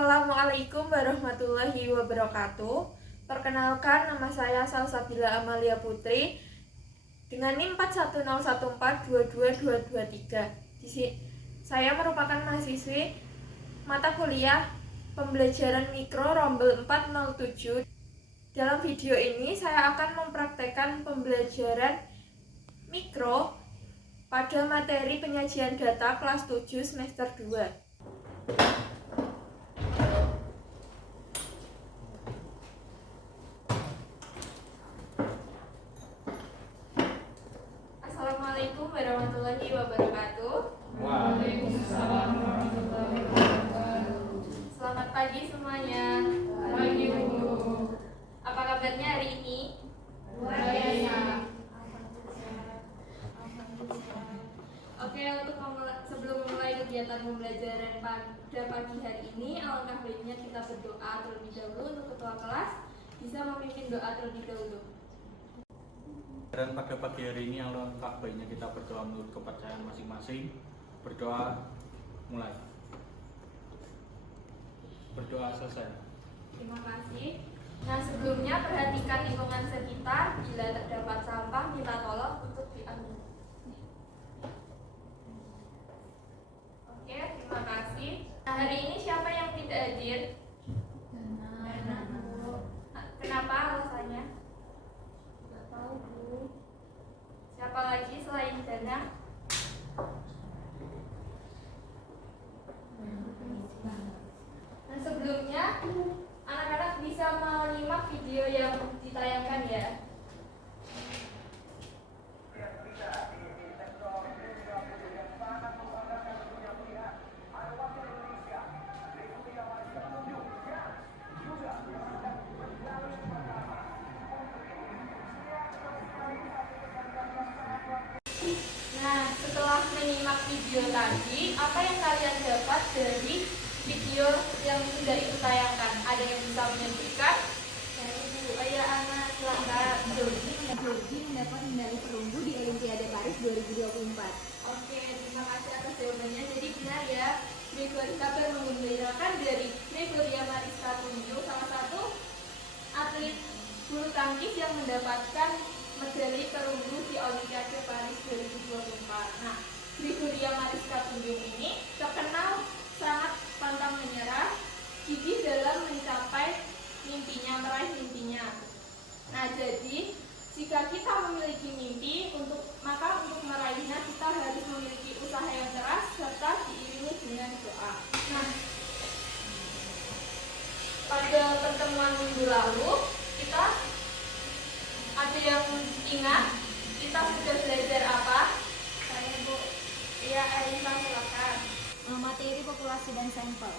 Assalamualaikum warahmatullahi wabarakatuh. Perkenalkan, nama saya Salsabila Amalia Putri dengan NIM 4101422223. Saya merupakan mahasiswi mata kuliah pembelajaran mikro Rombel 407. Dalam video ini saya akan mempraktekkan pembelajaran mikro pada materi penyajian data kelas 7 semester 2. Assalamualaikum warahmatullahi wabarakatuh. Waalaikumsalam warahmatullahi wabarakatuh. Selamat pagi semuanya. Pagi Bu. Apa kabarnya hari ini? Baik. Oke, sebelum memulai kegiatan pembelajaran pada pagi hari ini, alangkah baiknya kita berdoa terlebih dahulu. Untuk ketua kelas bisa memimpin doa terlebih dahulu. Dan pada pagi hari ini alangkah baiknya kita berdoa menurut kepercayaan masing-masing. Berdoa mulai. Berdoa selesai. Terima kasih. Nah, sebelumnya perhatikan lingkungan sekitar. Bila terdapat sampah, minta tolong untuk diambil. Oke, terima kasih. Nah, hari ini siapa yang tidak hadir? Kenapa alasannya? Tidak tahu, Bu. Siapa lagi selain Dana? Nah, sebelumnya anak-anak bisa menyimak video yang ditayangkan ya. Nah, setelah menyimak video tadi, apa yang kalian dapat dari video yang sudah itu tayangkan? Ada yang bisa menyebutkan? Ayah anak silakan. Georgie mendapat medali perunggu di Olimpiade Paris 2024. Oke, terima kasih atas jawabannya. Jadi benar ya, kabar menggembirakan dari Gregoria Mariska Tunjung, salah satu atlet bulu tangkis yang mendapatkan medali perunggu di Olimpiade Paris 2024. Nah, Gregoria Mariska Tunjung ini terkenal sangat pantang menyerah, gigih dalam mencapai mimpinya, meraih mimpinya. Nah, jadi jika kita memiliki mimpi, maka untuk meraihnya kita harus memiliki usaha yang keras serta diiringi dengan doa. Nah, pada pertemuan minggu lalu kita ada yang ingat kita sudah belajar apa? Saya Bu. Iya, Aisyah silakan. Materi populasi dan sampel.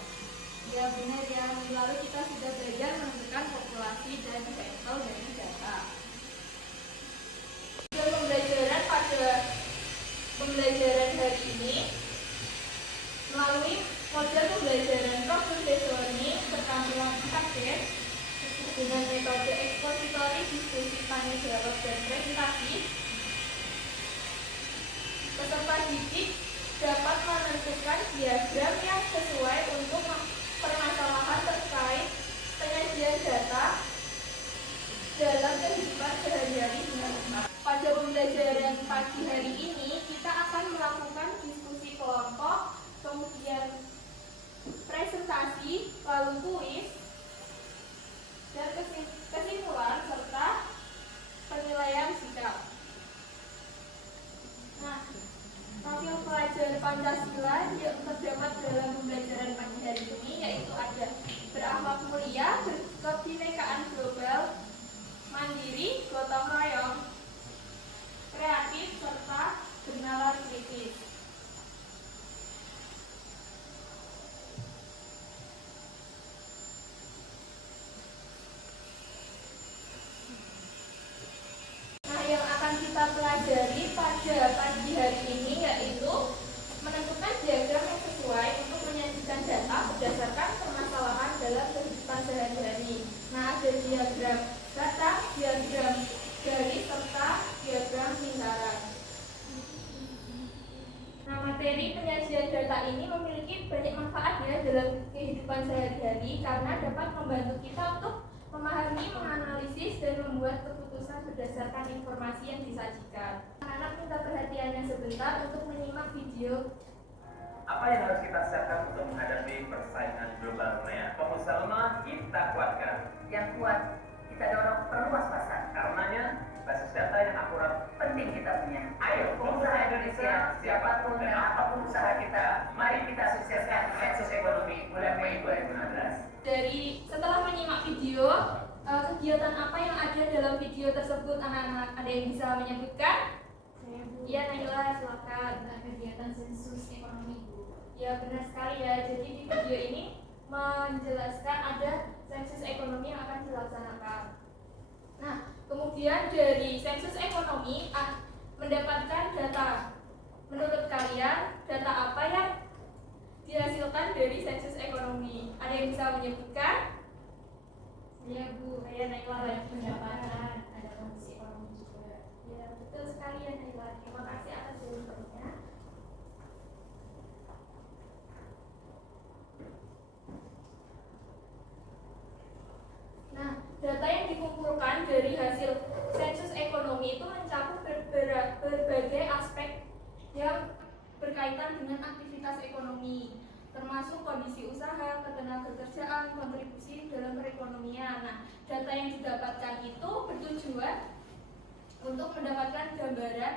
Ya benar ya, minggu lalu kita sudah belajar menentukan populasi dan sampel dari data. Pembelajaran pada pembelajaran hari ini melalui model pembelajaran Profesor ini bertampilan 4D dengan metode ekspositori, diskusi, tanya jawab, dan presentasi. Peserta didik dapat menentukan diagram yang sesuai untuk permasalahan terkait penyajian data dalam kehidupan sehari-hari dengan benar. Pada pembelajaran pagi hari ini kita akan melakukan diskusi kelompok, kemudian presentasi, lalu kuis, dan kesimpulan serta penilaian sikap. Nah, profil pelajar Pancasila yang terdapat dalam pembelajaran pagi hari ini yaitu ada berakhlak mulia, berkebinekaan global, mandiri, gotong royong, kreatif, serta bernalar kritis. kehidupan sehari-hari karena dapat membantu kita untuk memahami, menganalisis, dan membuat keputusan berdasarkan informasi yang disajikan. Anak-anak minta perhatiannya sebentar untuk menyimak video. Apa yang harus kita siapkan untuk menghadapi persaingan global dunia? Pengusaha lemah kita kuatkan. Yang kuat kita dorong perluas pasar. Karenanya basis data yang akurat Penting kita punya. Ayo, Pengusaha Indonesia, siapapun dan apapun usaha kita, mari kita sukseskan sensus ekonomi bulan Mei 2016. Setelah menyimak video, kegiatan apa yang ada dalam video tersebut anak-anak? Ada yang bisa menyebutkan? Iya, Naila, silakan. Kegiatan sensus ekonomi, Bu. Ya, benar sekali ya. Jadi di video ini menjelaskan ada sensus ekonomi yang akan dilaksanakan. Nah, kemudian dari sensus ekonomi mendapatkan data. Menurut kalian, data apa yang dihasilkan dari sensus ekonomi? Ada yang bisa menyebutkan? Iya, Bu. Ya, Naila. Ada pendapatan, ada kondisi ekonomi juga. Ya, betul sekali ya, Naila. Terima kasih atas jawabannya. Nah, data yang dikumpulkan dari hasil sensus ekonomi itu mencakup berbagai aspek yang berkaitan dengan aktivitas ekonomi, termasuk kondisi usaha, ketenagakerjaan, kontribusi dalam perekonomian. Nah, data yang didapatkan itu bertujuan untuk mendapatkan gambaran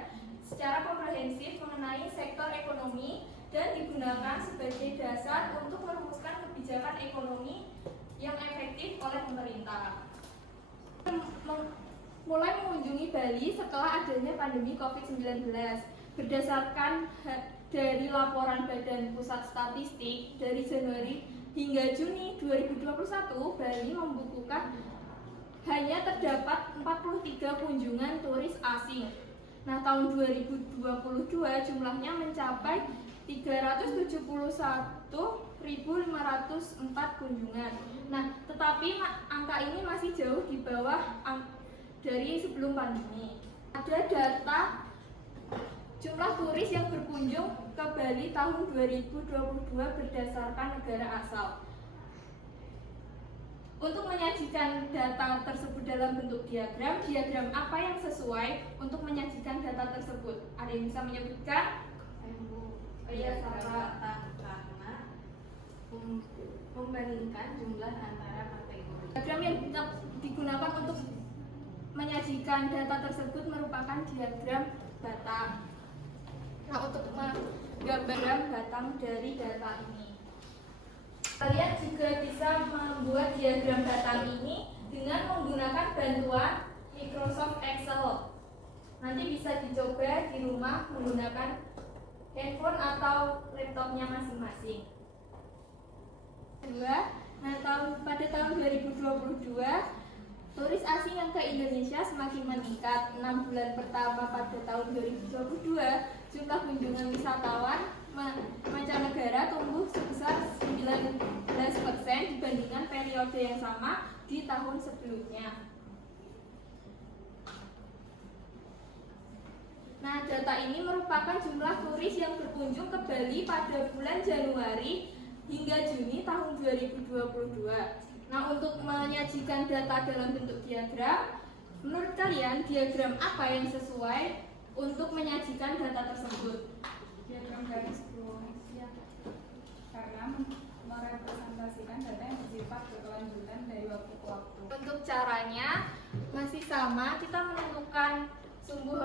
secara komprehensif mengenai sektor ekonomi dan digunakan sebagai dasar untuk merumuskan kebijakan ekonomi yang efektif oleh pemerintah. Mulai mengunjungi Bali setelah adanya pandemi COVID-19. Berdasarkan dari laporan Badan Pusat Statistik dari Januari hingga Juni 2021, Bali membukukan hanya terdapat 43 kunjungan turis asing. Nah, tahun 2022 jumlahnya mencapai 371.504 kunjungan. Nah, tetapi angka ini masih jauh di bawah dari sebelum pandemi. Ada data jumlah turis yang berkunjung ke Bali tahun 2022 berdasarkan negara asal. Untuk menyajikan data tersebut dalam bentuk diagram apa yang sesuai untuk menyajikan data tersebut? Ada yang bisa menyebutkan? Oh iya, sama. Karena membandingkan jumlah antara kategori. Diagram yang digunakan untuk menyajikan data tersebut merupakan diagram batang. Nah, untuk menggambarkan batang dari data ini, kalian juga bisa membuat diagram batang ini dengan menggunakan bantuan Microsoft Excel. Nanti bisa dicoba di rumah menggunakan handphone atau laptopnya masing-masing. Pada tahun 2022, turis asing yang ke Indonesia semakin meningkat. 6 bulan pertama pada tahun 2022, jumlah kunjungan wisatawan mancanegara tumbuh sebesar 19% dibandingkan periode yang sama di tahun sebelumnya. Nah, data ini merupakan jumlah turis yang berkunjung ke Bali pada bulan Januari hingga Juni tahun 2022. Nah, untuk menyajikan data dalam bentuk diagram, menurut kalian diagram apa yang sesuai untuk menyajikan data tersebut? Diagram garis kronologis karena merepresentasikan data yang bersifat berkelanjutan dari waktu ke waktu. Untuk caranya masih sama, kita menentukan sumbu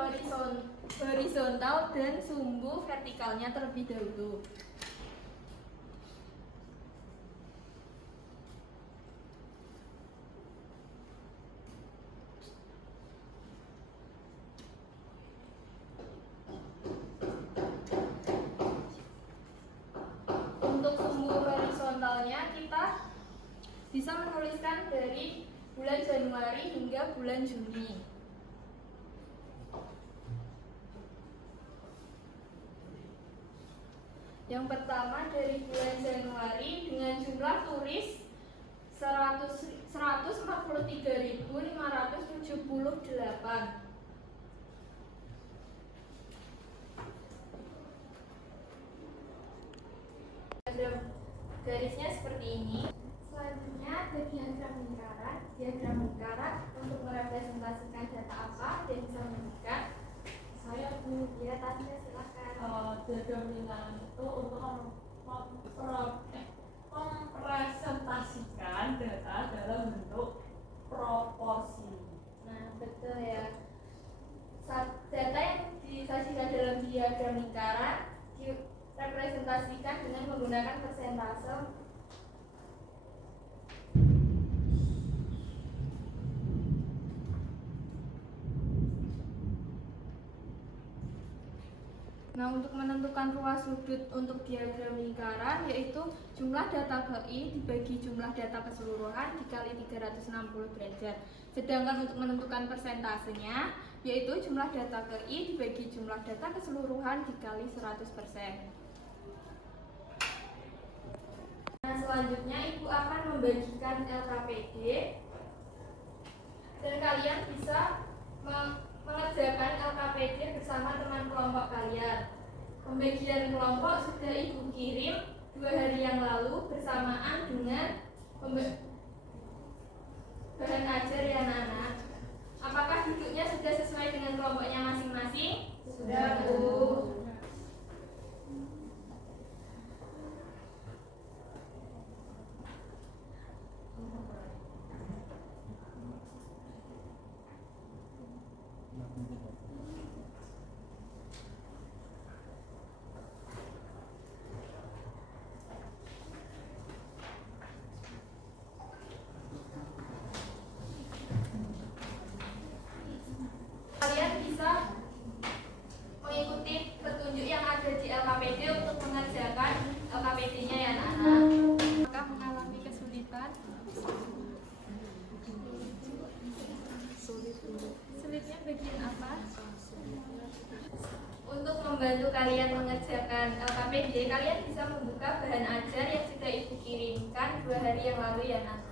horizontal dan sumbu vertikalnya terlebih dahulu. Untuk sumbu horizontalnya kita bisa menuliskan dari bulan Januari hingga bulan Juni. Yang pertama dari bulan Januari dengan jumlah turis 143.578. Garisnya seperti ini. diagram lingkaran untuk merepresentasikan data apa dan bisa menunjukkan? Saya ya tadi silakan. Diagram lingkaran itu untuk mempresentasikan data dalam bentuk proporsi. Nah, betul ya. Data yang disajikan dalam diagram lingkaran direpresentasikan dengan menggunakan persentase. Nah, untuk menentukan ruas sudut untuk diagram lingkaran yaitu jumlah data ke I dibagi jumlah data keseluruhan dikali 360 derajat. Sedangkan untuk menentukan persentasenya yaitu jumlah data ke I dibagi jumlah data keseluruhan dikali 100%. Nah, selanjutnya Ibu akan membagikan LKPD dan kalian bisa mengerjakan LKPD bersama teman kelompok kalian. Pembagian kelompok sudah Ibu kirim 2 hari yang lalu bersamaan dengan bahan ajar ya anak-anak. Apakah duduknya sudah sesuai dengan kelompoknya masing-masing? Sudah, Bu. Kalian bisa mengikuti petunjuk yang ada di LKPD untuk mengerjakan LKPD-nya ya anak-anak. Apakah mengalami kesulitan? Sulitnya bagian apa? Untuk membantu kalian mengerjakan LKPD, kalian bisa membuka bahan ajar yang sudah Ibu kirimkan 2 hari yang lalu ya anak-anak.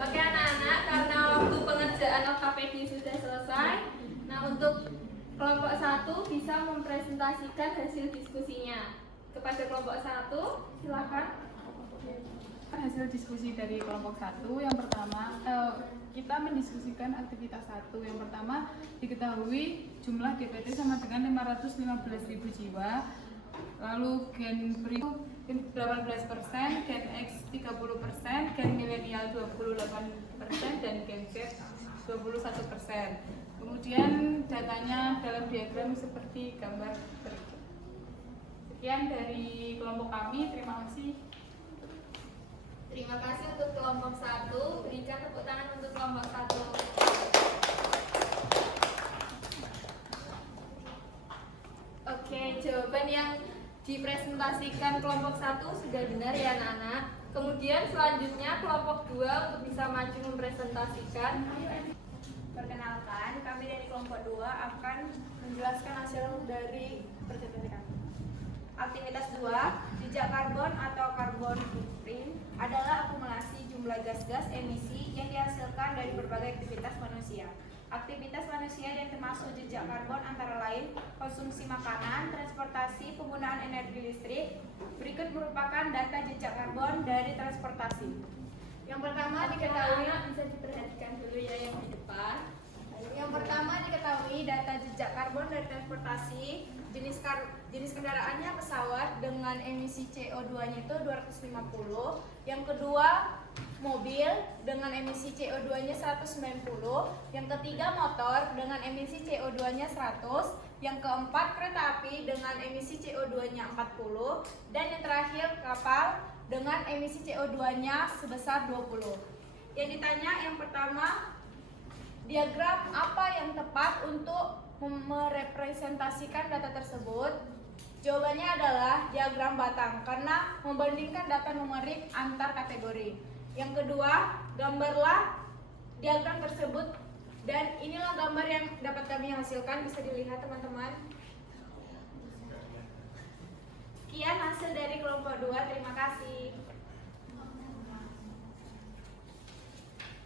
Oke anak-anak, karena waktu pengerjaan LKPD sudah selesai, nah untuk kelompok 1 bisa mempresentasikan hasil diskusinya. Kepada kelompok 1, silakan. Hasil diskusi dari kelompok 1 yang pertama, kita mendiskusikan aktivitas 1. Yang pertama, diketahui jumlah DPT sama dengan 515.000 jiwa. Lalu gen berikut 18%, gen X 30%, gen milenial 28%, dan gen Z 21%. Kemudian datanya dalam diagram seperti gambar berikut. Sekian dari kelompok kami, terima kasih. Terima kasih untuk kelompok 1. Berikan tepuk tangan untuk kelompok 1. Oke, jawaban yang dipresentasikan kelompok 1 sudah benar ya anak-anak. Kemudian selanjutnya kelompok 2 untuk bisa maju mempresentasikan. Perkenalkan, kami dari kelompok 2 akan menjelaskan hasil dari presentasi kami. Aktivitas 2, jejak karbon atau carbon footprint adalah akumulasi jumlah gas-gas emisi yang dihasilkan dari berbagai aktivitas manusia. Aktivitas manusia yang termasuk jejak karbon antara lain konsumsi makanan, transportasi, penggunaan energi listrik. Berikut merupakan data jejak karbon dari transportasi. Yang pertama diketahui, bisa diperhatikan dulu ya yang di depan. Yang pertama diketahui data jejak karbon dari transportasi. Jenis kendaraannya pesawat dengan emisi CO2-nya itu 250. Yang kedua mobil dengan emisi CO2-nya 190. Yang ketiga motor dengan emisi CO2-nya 100. Yang keempat kereta api dengan emisi CO2-nya 40. Dan yang terakhir kapal dengan dengan emisi CO2-nya sebesar 20. Yang ditanya yang pertama, diagram apa yang tepat untuk merepresentasikan data tersebut? Jawabannya adalah diagram batang karena membandingkan data numerik antar kategori. Yang kedua, gambarlah diagram tersebut dan inilah gambar yang dapat kami hasilkan, bisa dilihat teman-teman. Sekian hasil dari kelompok 2, terima kasih.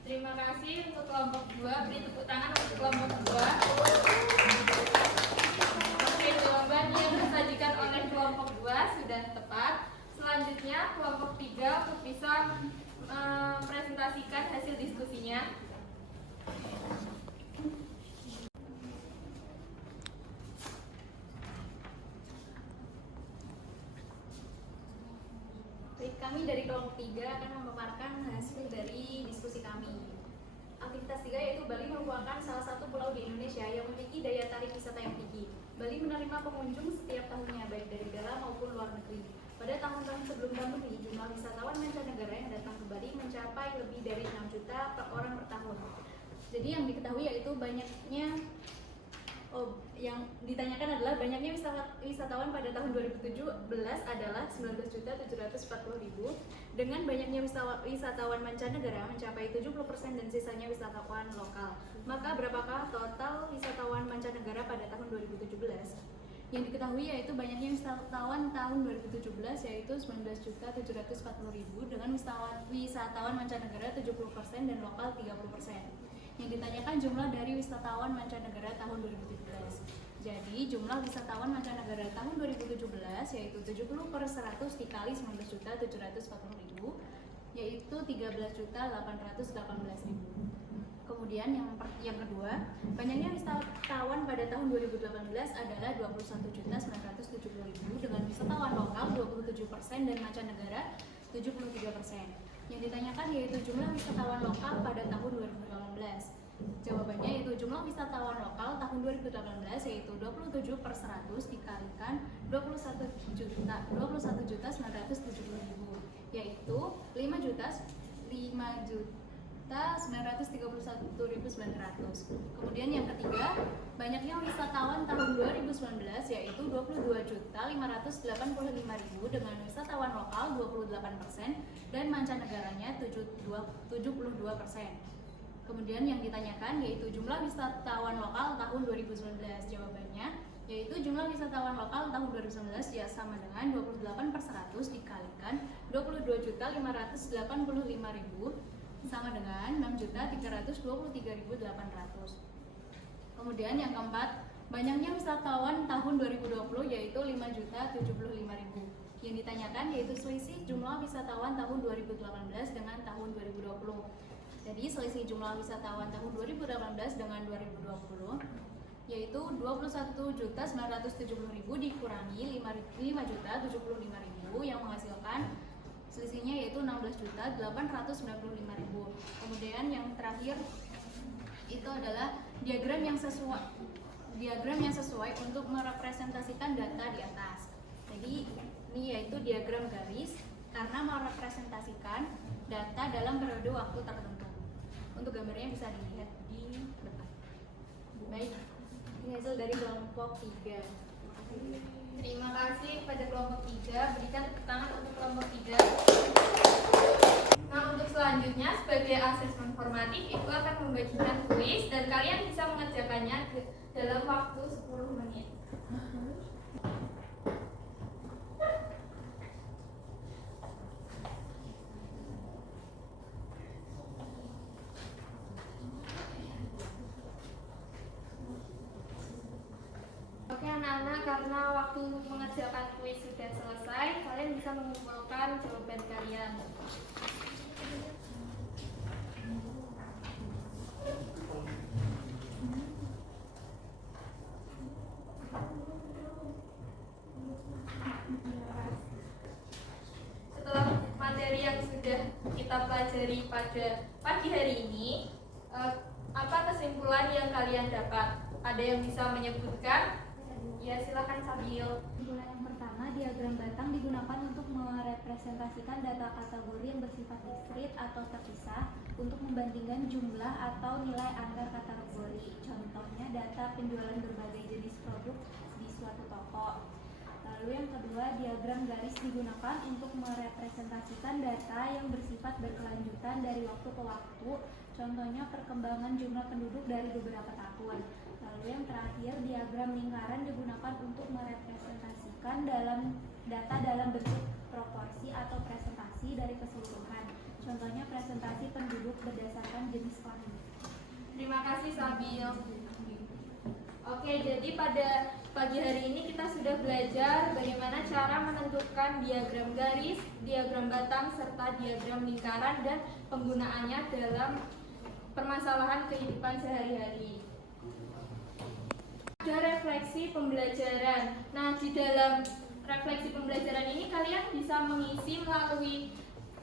Terima kasih untuk kelompok 2. Beri tepuk tangan untuk kelompok 2. Oke, jawaban yang disajikan oleh kelompok 2 sudah tepat. Selanjutnya kelompok 3 untuk bisa mempresentasikan hasil diskusinya. Baik, kami dari kelompok 3 akan memaparkan hasil dari diskusi kami. Aktivitas 3 yaitu Bali merupakan salah satu pulau di Indonesia yang memiliki daya tarik wisata yang tinggi. Bali menerima pengunjung setiap tahunnya, baik dari dalam maupun luar negeri. Pada tahun-tahun sebelum pandemi, jumlah wisatawan mancanegara yang datang ke Bali mencapai lebih dari 6 juta per orang per tahun. Jadi yang diketahui yaitu yang ditanyakan adalah banyaknya wisatawan pada tahun 2017 adalah 19.740.000, dengan banyaknya wisatawan mancanegara mencapai 70% dan sisanya wisatawan lokal. Maka berapakah total wisatawan mancanegara pada tahun 2017? Yang diketahui yaitu banyaknya wisatawan tahun 2017 yaitu 19.740.000 dengan wisatawan mancanegara 70% dan lokal 30%. Yang ditanyakan jumlah dari wisatawan mancanegara tahun 2017. Jadi jumlah wisatawan mancanegara tahun 2017 yaitu 70/100 dikali 19.740.000 yaitu 13.818.000. Kemudian yang kedua, banyaknya wisatawan pada tahun 2018 adalah 21.970.000 dengan wisatawan lokal 27% dan mancanegara 73%. Yang ditanyakan yaitu jumlah wisatawan lokal pada tahun 2018. Jawabannya yaitu jumlah wisatawan lokal tahun 2018 yaitu 27/100 dikalikan 21.970.000 yaitu 5.931.900. Kemudian yang ketiga, banyaknya wisatawan tahun 2019 yaitu 22.585.000 dengan wisatawan lokal 28% dan mancanegaranya 72%. Kemudian yang ditanyakan yaitu jumlah wisatawan lokal tahun 2019. Jawabannya yaitu jumlah wisatawan lokal tahun 2019 ya sama dengan 28/100 dikalikan 22.585.000 sama dengan 6.323.800. Kemudian yang keempat, banyaknya wisatawan tahun 2020 yaitu 5.075.000. Yang ditanyakan yaitu selisih jumlah wisatawan tahun 2018 dengan tahun 2020. Jadi selisih jumlah wisatawan tahun 2018 dengan 2020 yaitu 21.970.000 dikurangi 5.075.000 yang menghasilkan selisihnya yaitu 16.895.000. Kemudian yang terakhir itu adalah diagram yang sesuai untuk merepresentasikan data di atas. Jadi ini yaitu diagram garis karena merepresentasikan data dalam periode waktu tertentu. Untuk gambarnya bisa dilihat di depan. Baik, ini hasil dari kelompok 3. Terima kasih kepada kelompok 3. Berikan tepuk tangan untuk kelompok 3. Nah, untuk selanjutnya sebagai asesmen formatif itu akan membagikan kuis dan kalian bisa mengerjakannya dalam waktu 10 menit. Oke anak-anak, karena waktu mengerjakan kuis sudah selesai, kalian bisa mengumpulkan jawaban kalian. Setelah materi yang sudah kita pelajari pada pagi hari ini, apa kesimpulan yang kalian dapat? Ada yang bisa menyebutkan? Ya, silakan sambil. Kesimpulan yang pertama, diagram batang digunakan untuk merepresentasikan data kategori yang bersifat discrete atau terpisah untuk membandingkan jumlah atau nilai antar kategori. Contohnya data penjualan berbagai jenis produk di suatu toko. Lalu yang kedua, diagram garis digunakan untuk merepresentasikan data yang bersifat berkelanjutan dari waktu ke waktu. Contohnya perkembangan jumlah penduduk dari beberapa tahun. Lalu yang terakhir, diagram lingkaran digunakan untuk merepresentasikan data dalam bentuk proporsi atau presentasi dari keseluruhan. Contohnya presentasi penduduk berdasarkan jenis kelamin. Terima kasih Sabil. Oke, jadi pada pagi hari ini kita sudah belajar bagaimana cara menentukan diagram garis, diagram batang, serta diagram lingkaran dan penggunaannya dalam permasalahan kehidupan sehari-hari. Ada refleksi pembelajaran. Nah, di dalam refleksi pembelajaran ini kalian bisa mengisi melalui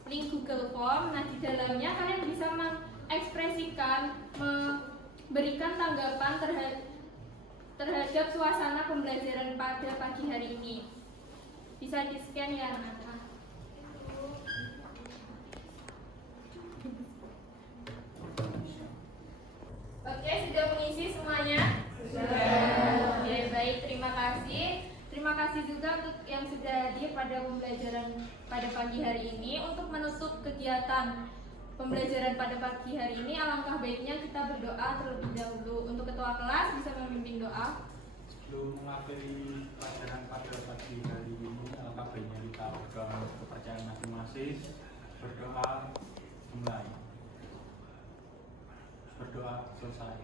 link Google Form. Nah, di dalamnya kalian bisa mengekspresikan, memberikan tanggapan terhadap suasana pembelajaran pada pagi hari ini. Bisa di-scan ya, Nata. Oke, sudah mengisi semuanya? Sudah. Oke, baik, terima kasih. Terima kasih juga untuk yang sudah hadir pada pembelajaran pada pagi hari ini. Untuk menutup kegiatan pembelajaran pada pagi hari ini, alangkah baiknya kita berdoa terlebih dahulu. Untuk ketua kelas bisa memimpin doa. Sebelum mengakhiri pelajaran pada pagi hari ini, alangkah baiknya kita berdoa untuk kepercayaan masing-masing. Berdoa mulai. Berdoa selesai.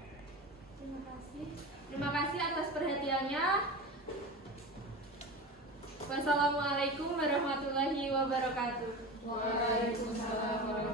Terima kasih. Terima kasih atas perhatiannya. Wassalamualaikum warahmatullahi wabarakatuh. Waalaikumsalam.